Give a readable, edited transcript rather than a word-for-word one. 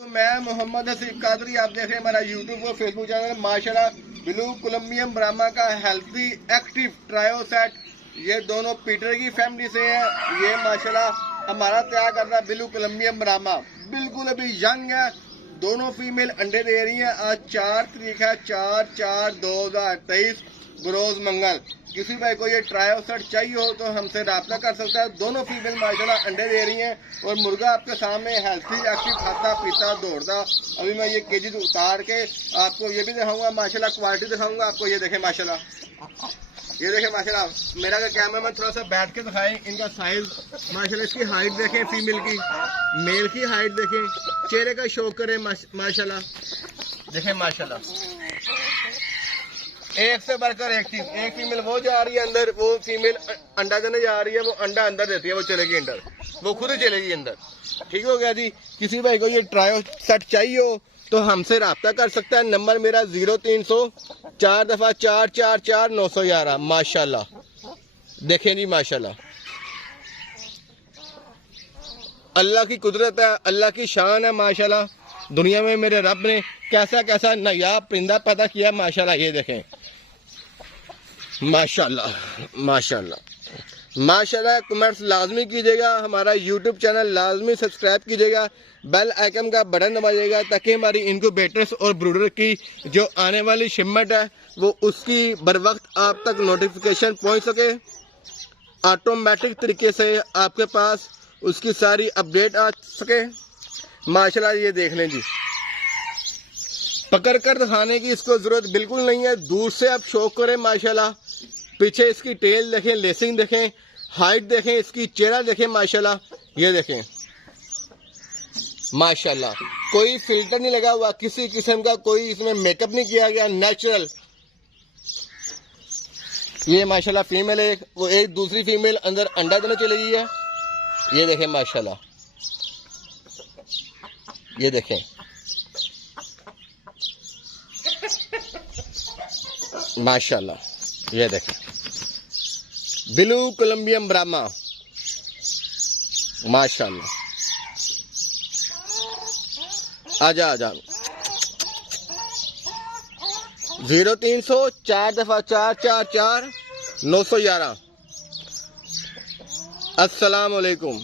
मैं मोहम्मद हसीब कादरी, आप देख रहे हैं हमारा यूट्यूब और फेसबुक चैनल। माशाल्लाह ब्लू कोलंबियन ब्राह्मा का हेल्थी एक्टिव ट्रायो सेट, ये दोनों पीटर की फैमिली से है। ये माशाल्लाह हमारा तैयार करना ब्लू कोलंबियन ब्राह्मा बिल्कुल अभी यंग है। दोनों फीमेल अंडे दे रही हैं। आज 4 तारीख है, 4/4/2023 बरोज मंगल। किसी भाई को ये ट्रायो सेट चाहिए हो तो हमसे रब्ता कर सकता है। दोनों फीमेल माशाल्लाह अंडे दे रही हैं और मुर्गा आपके सामने हेल्थी एक्टिव खाता पीता दौड़ता। अभी मैं ये केजी उतार के आपको ये भी दिखाऊंगा, माशाल्लाह क्वालिटी दिखाऊंगा आपको। ये देखें माशाल्लाह, ये देखें माशाल्लाह। मेरा कैमरा में थोड़ा सा बैठ के दिखाएं इनका साइज। माशाल्लाह इसकी हाइट देखें, फीमेल की मेल की हाइट देखें, चेहरे का शो करें माशाल्लाह। देखें माशाल्लाह एक से बढ़कर एक चीज। एक फीमेल वो जा रही है अंदर, वो फीमेल अंडा देने जा रही है, वो अंडा अंदर देती है, वो चलेगी अंदर, वो खुद ही चलेगी अंदर। ठीक हो गया जी। किसी भाई को ये ट्रायो सेट चाहिए हो तो हमसे रब्ता कर सकता है। नंबर मेरा 0300 4/4 911। माशाल्लाह देखें जी माशाल्लाह, अल्लाह की कुदरत है, अल्लाह की शान है माशाल्लाह। दुनिया में मेरे रब ने कैसा कैसा नायाब परिंदा पैदा किया माशाल्लाह। ये देखें माशाल्लाह माशाल्लाह माशाल्लाह। कमेंट्स लाजमी कीजिएगा, हमारा यूट्यूब चैनल लाजमी सब्सक्राइब कीजिएगा, बेल आइकन का बटन दबाइएगा ताकि हमारी इनक्यूबेटर्स और ब्रूडर की जो आने वाली शिपमेंट है वो उसकी बर वक्त आप तक नोटिफिकेशन पहुंच सके। ऑटोमेटिक तरीके से आपके पास उसकी सारी अपडेट आ सके माशाल्लाह। ये देख लें जी, पकड़ कर दिखाने की इसको जरूरत बिल्कुल नहीं है, दूर से आप शो करें माशाल्लाह। पीछे इसकी टेल देखें, लेसिंग देखें, हाइट देखें, इसकी चेहरा देखें माशाल्लाह। ये देखें माशाल्लाह, कोई फिल्टर नहीं लगा हुआ, किसी किस्म का कोई इसमें मेकअप नहीं किया गया, नेचुरल। ये माशाल्लाह फीमेल है, वो एक दूसरी फीमेल अंदर अंडा देने चली गई है। ये देखें माशाल्लाह, ये देखें माशाल्लाह। ये देखें ब्लू कोलंबियन ब्राह्मा माशाल्लाह। आजा आजा 0300 4/4 911। अस्सलाम वालेकुम।